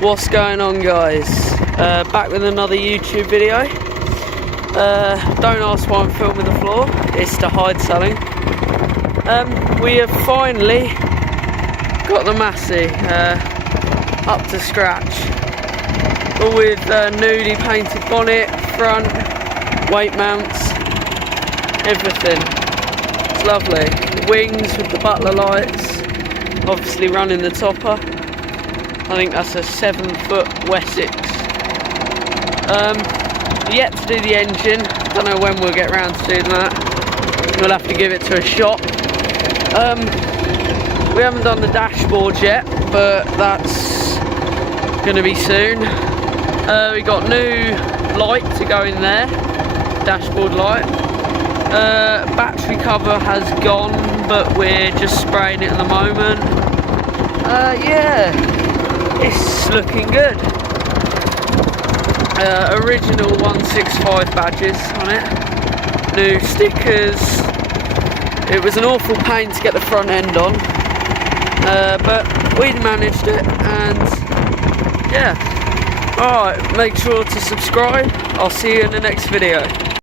What's going on, guys? Back with another YouTube video. Don't ask why I'm filming the floor, it's to hide something. We have finally got the Massey up to scratch, all with newly painted bonnet, front, weight mounts, everything. It's lovely. The wings with the butler lights, obviously running the topper. I think that's a 7-foot Wessex. Yet to do the engine. Don't know when we'll get around to doing that. We'll have to give it to a shop. We haven't done the dashboard yet, but that's going to be soon. We got new light to go in there, dashboard light. Battery cover has gone, but we're just spraying it at the moment. Yeah, it's looking good. Original 165 badges on it, new stickers. It was an awful pain to get the front end on, but we managed it, and yeah. Alright, make sure to subscribe. I'll see you in the next video.